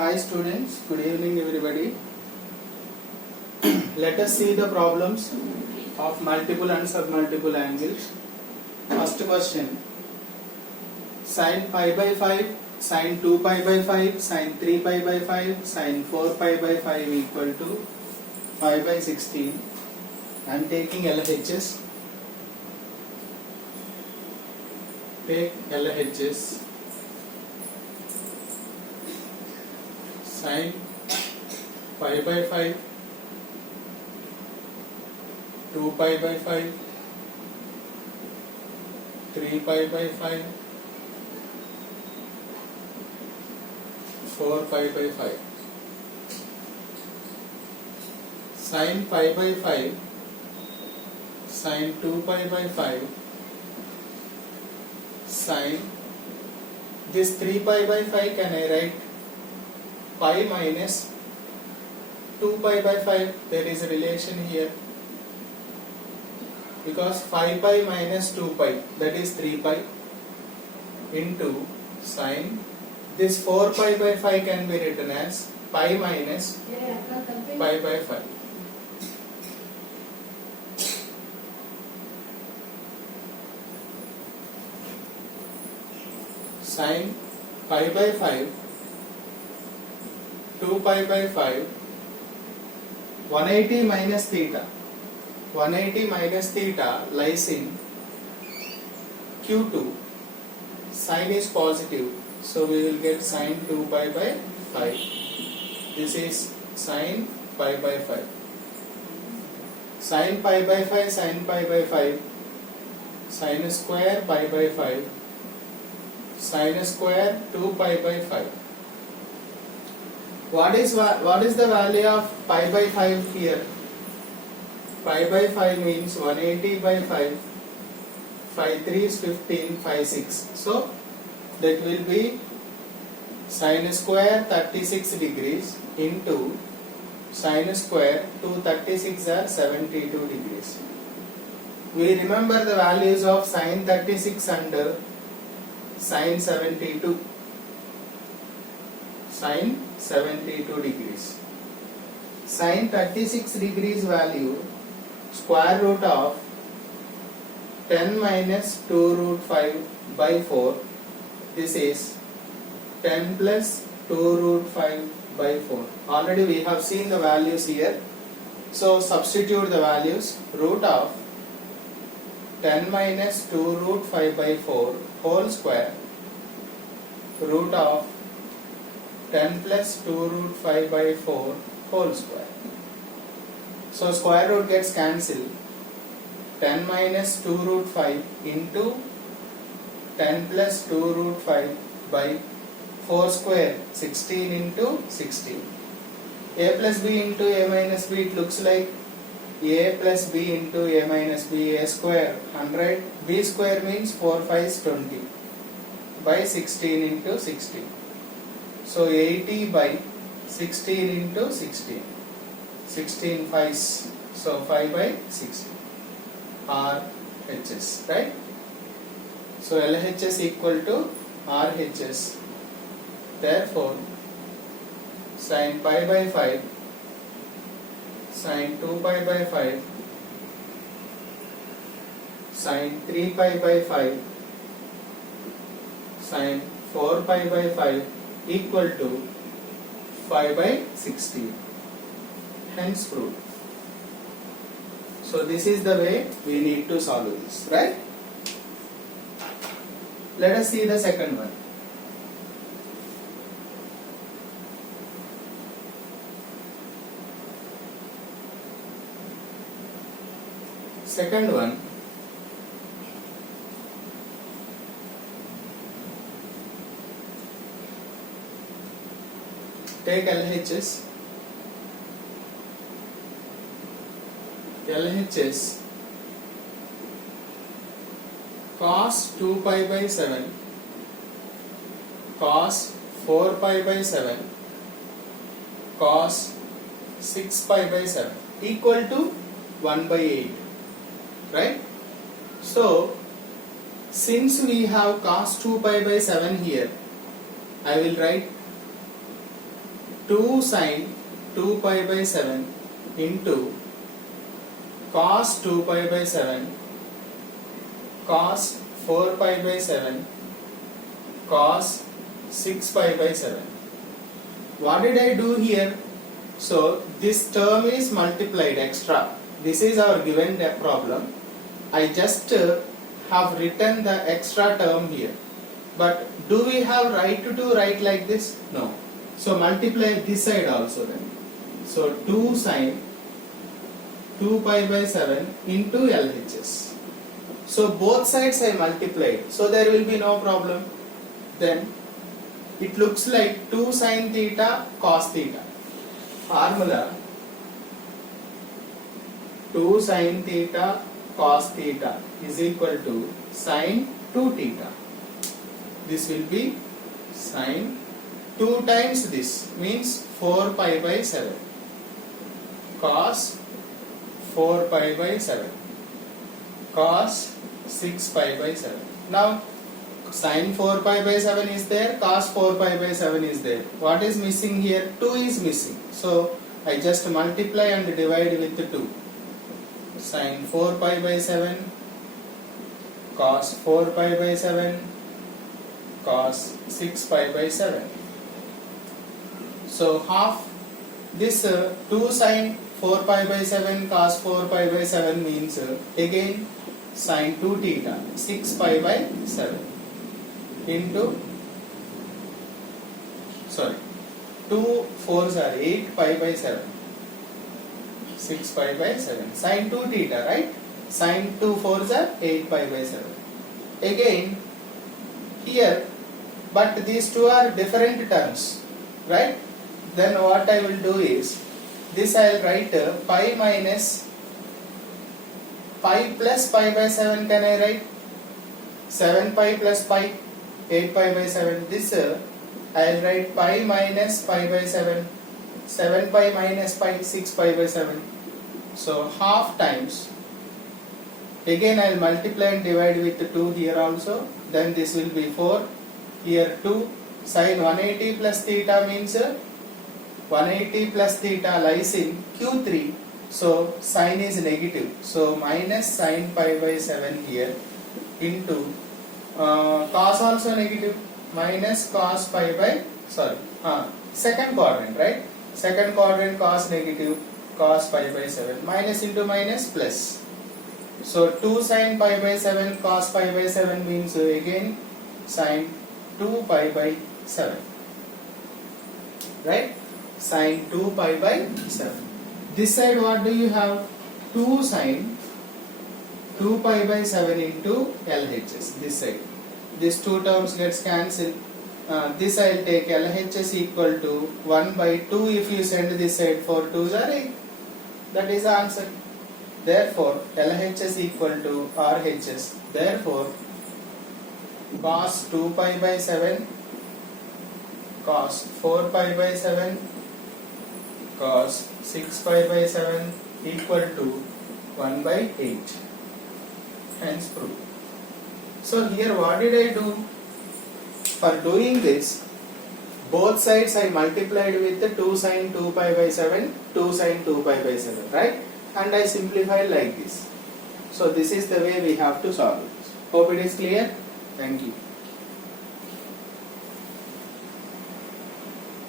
Hi students, good evening everybody. Let us see the problems of multiple and submultiple angles. First question, sin pi by 5, sin 2 pi by 5, sin 3 pi by 5, sin 4 pi by 5 equal to 5 by 16. I am taking LHS. Take LHS. Sin pi by 5, 2 pi by 5, 3 pi by 5, 4 pi by 5. Sin pi by 5, sin 2 pi by 5, sin this 3 pi by 5 can I write pi minus 2 pi by 5. There is a relation here because 5 pi minus 2 pi, that is 3 pi, into sin this 4 pi by 5 can be written as pi minus pi by 5. Sin pi by 5, 2 pi by 5, 180 minus theta. 180 minus theta lies in Q2. Sin is positive, so we will get sin 2 pi by 5. This is sin pi by 5. Sin pi by 5, sin pi by 5, sin square pi by 5, sin square 2 pi by 5. What is the value of pi by 5 here? Pi by 5 means 180 by 5, 5 3 is 15, 5 6. So that will be sin square 36 degrees into sin square 236 are 72 degrees. We remember the values of sin 36 and sin 72. Sin 72 degrees. Sin 36 degrees value square root of 10 minus 2 root 5 by 4. This is 10 plus 2 root 5 by 4. Already we have seen the values here. So substitute the values. Root of 10 minus 2 root 5 by 4 whole square, root of 10 plus 2 root 5 by 4 whole square. So square root gets cancelled. 10 minus 2 root 5 into 10 plus 2 root 5 by 4 square, 16 into 16. A plus b into a minus b, it looks like a plus b into a minus b, a square 100, b square means 4 5 is 20 by 16 into 16. So 80 by 16 into 16. 16 5s. So 5 by 16. RHS, right? So LHS equal to RHS. Therefore, sin pi by 5, sin 2 pi by 5, sin 3 pi by 5, sin 4 pi by 5 equal to 5 by 16. Hence proved. So this is the way we need to solve this, right? Let us see the second one. Second one, take LHS. LHS cos 2 pi by 7, cos 4 pi by 7, cos 6 pi by 7 equal to 1 by 8, right? So since we have cos 2 pi by 7 here, I will write 2 sine 2 pi by 7 into cos 2 pi by 7 cos 4 pi by 7 cos 6 pi by 7. What did I do here? So this term is multiplied extra. This is our given problem. I just have written the extra term here. But do we have right to write like this? No. So multiply this side also then. So 2 sine 2 pi by 7 into LHS. So both sides I multiplied. So there will be no problem. Then it looks like 2 sine theta cos theta. Formula 2 sine theta cos theta is equal to sine 2 theta. This will be sine 2 times this means 4 pi by 7 cos 4 pi by 7 cos 6 pi by 7. Now sine 4 pi by 7 is there, cos 4 pi by 7 is there. What is missing here? 2 is missing. So I just multiply and divide with 2. Sine 4 pi by 7 cos 4 pi by 7 cos 6 pi by 7. So half this 2 sine 4 pi by 7 cos 4 pi by 7 means again sine 2 theta 6 pi by 7 into 2 4s are 8 pi by 7 6 pi by 7 sine 2 theta, right? Sine 2 4s are 8 pi by 7 again here, but these two are different terms, right? Then what I will do is this I will write pi minus pi plus pi by 7. Can I write 7 pi plus pi 8 pi by 7? This I will write pi minus pi by 7 7 pi minus pi 6 pi by 7. So half times again I will multiply and divide with 2 here also. Then this will be 4 here 2 sine 180 plus theta means 180 plus theta lies in Q3. So sine is negative. So minus sine pi by 7 here into cos also negative minus cos pi by second quadrant, right? Second quadrant cos negative cos pi by 7 minus into minus plus. So 2 sine pi by 7 cos pi by 7 means again sine 2 pi by 7, right? Sine 2 pi by 7. This side what do you have? 2 sine 2 pi by 7 into LHS. This side these two terms gets cancelled. This I will take LHS equal to 1 by 2. If you send this side 4 2s are 8. That is the answer. Therefore LHS equal to RHS. Therefore cos 2 pi by 7 cos 4 pi by 7 cos 6 pi by 7 equal to 1 by 8. Hence proved. So here what did I do? For doing this, both sides I multiplied with the 2 sine 2 pi by 7, 2 sine 2 pi by 7, right? And I simplified like this. So this is the way we have to solve it. Hope it is clear. Thank you.